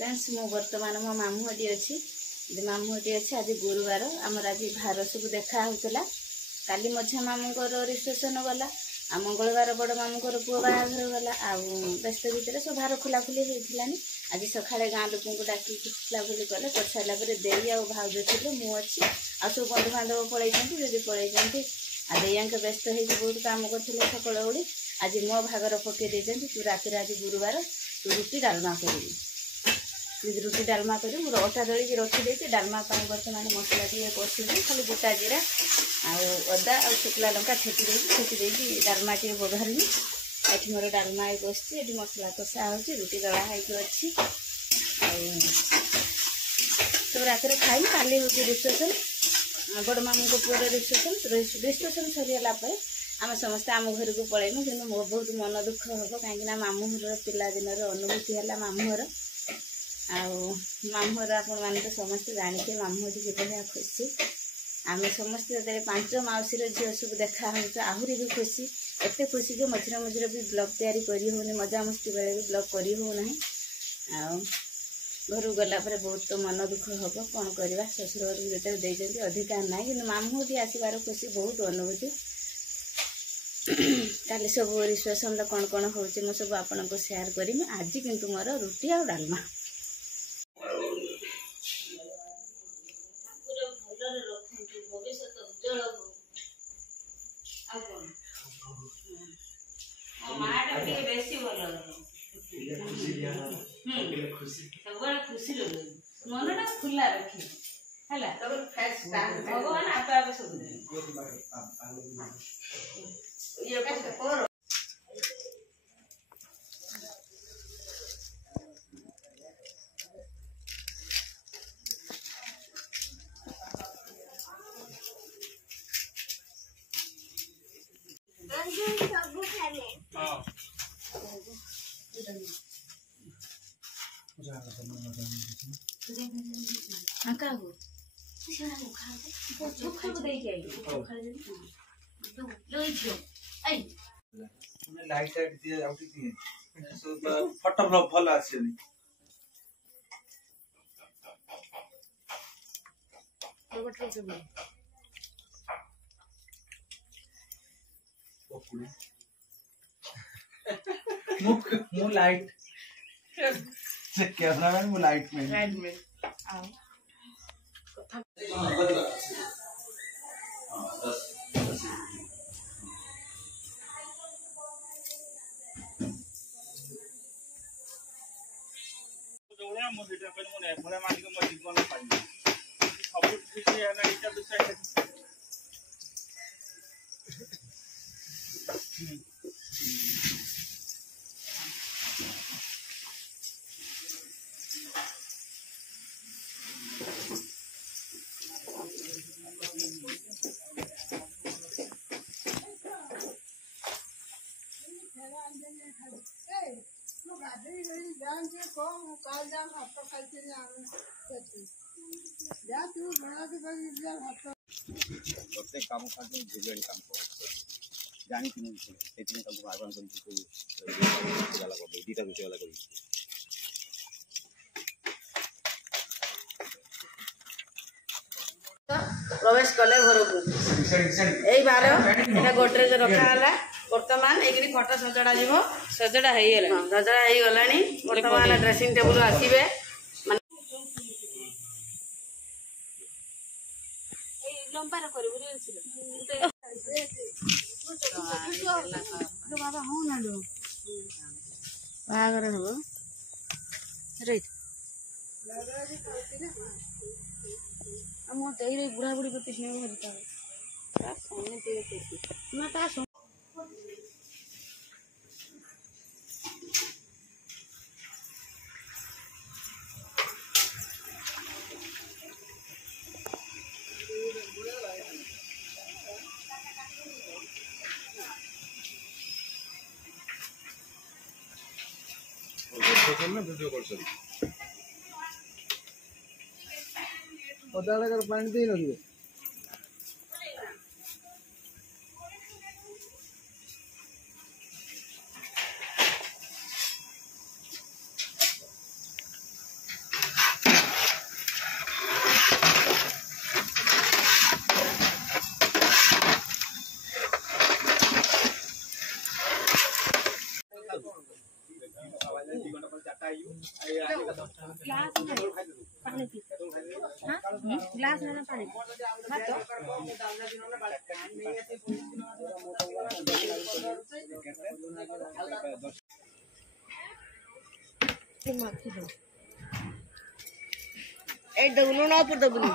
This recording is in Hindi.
फ्रेंड्स मु बर्तमान मो मामूहटी अच्छी मामूहटी अच्छी आज गुरुवार आमर आज भार सब देखा होता काली मझा मामूर रिसेप्शन गला आ मंगलवार बड़ मामूर पुओ बाहाघर गला व्यस्त भितर सब भार खोलाखोली होता आज सकाଳେ गाँ लोक डाक खोलाखोली कले कर सारा दे आ भाउज थे मुझे आ सब बंधुबांधव पलैंती जब पलैंती आ देया व्यस्त हो बहुत कम करते सकाल ओली आज मो भागर पकई तू राति आज गुरुवार तू रुटी डालमा कर रुटी डालमा कर अटा दलिकी रखी डालमा बर्तमान मसला टे कषि खाली गोटा जीरा आदा आ शुक्ला लंका छेकी डालमा टे बघारिनी ये मोर डालमा बस मसला कषा हो रुटी दला अच्छी सब रात खाई काली हूँ रिसेप्शन बड़ मामू पुअर रिसेप्शन सरीगला आम समस्ते आम घर को पलैनु कि बहुत मन दुख हम कहीं मामूर पिलादिन अनुभूति है मामूर आमूर आपण तो समस्ते जानते मामूटी किभलिया खुशी आम समस्ते जो 5 माउसीर झील सब देखा आहरी भी खुशी एत खुशी जो मझे मझे भी ब्लॉग तैयारी करी होनी मजा मस्ती बेले भी ब्लॉग करी होना घर गला बहुत तो मन दुख हम कौन करवा ससुर घर जो देते अधिकार ना कि मामूटी आसबार खुशी बहुत अनुभूति काली सब रिसेप्शन कौन कौन हो सब आपन को शेयर करी आज किंतु मोर रुटी आ डालमा खुशी मन खुला रखी भगवान आप सब लाइट दिए फोटो भल आसनी मु लाइट कैमरामैन मु लाइट में प्रत्येक काम झुलड़ी काम जानी आह्वान कर प्रवेश कले घर को यही बार यहाँ गोटरेज रखा बर्तमान ये खट सजड़ा जीव सजड़ा सजड़ा हो गला बर्तमान ड्रेसिंग टेबुल आसवे बाहागर हम मत बुढ़ा बुढ़ी प्रति स्नेह ना वीडियो कर पानी दे न ग्लास में पानी डबलू ना ऊपर डबलू